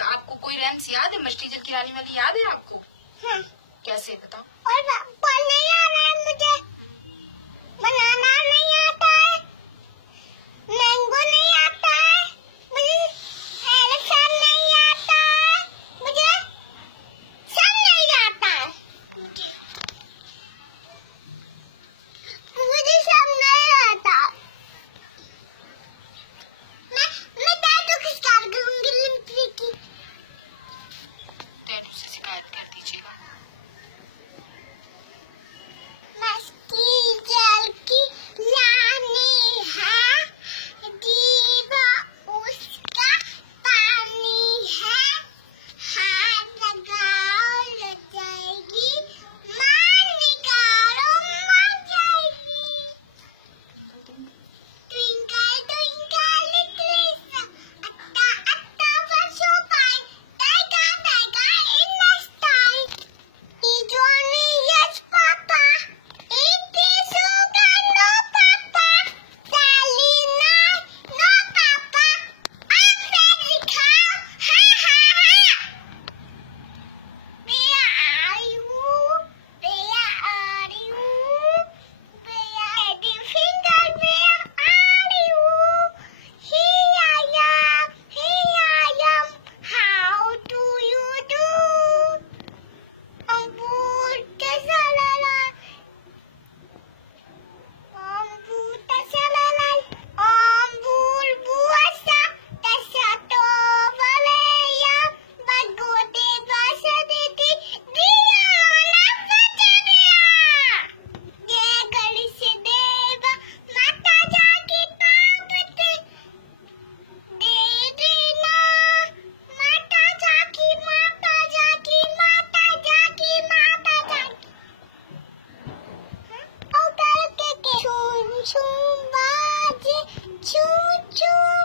आपको कोई रैम्स याद है? मछली जल गिराने वाली याद है आपको? हाँ। कैसे बताओ? और नहीं आ रहा है, मुझे बनाना नहीं आता है, मैंगो नहीं आता है, मुझे एलिफेंट नहीं आता है, मुझे सब नहीं आता है, मुझे सब नहीं आता। मैं डैडू की शिकायत करूंगी, लिम्पी की। डैडू से शिकायत कर दीजिएगा। मछली जल की लानी है, दीवा उसका पानी है, हाथ लगाओ लग जाएगी, मार निकालो मर जाएगी। Twinkle twinkle little star, atta atta was so fine, tiger tiger in the sky. Johnny, yes papa. It is sugar, no papa. Sally, no papa. I'm very cow, ha ha ha. Where are you? Where are you? Daddy finger, where are you? Here I am, here I am. How do you do? Ambuta salalai, ambuta salalai, ambul buasa, tasato valaya, bagode basa didi, diana bachaya. Jai Ganesh Deva, Mata Jaki Parvati, Devina, Mata Jaki, Mata Jaki, Mata Jaki, Mata Jaki. Oh, chum chum baje, choo choo.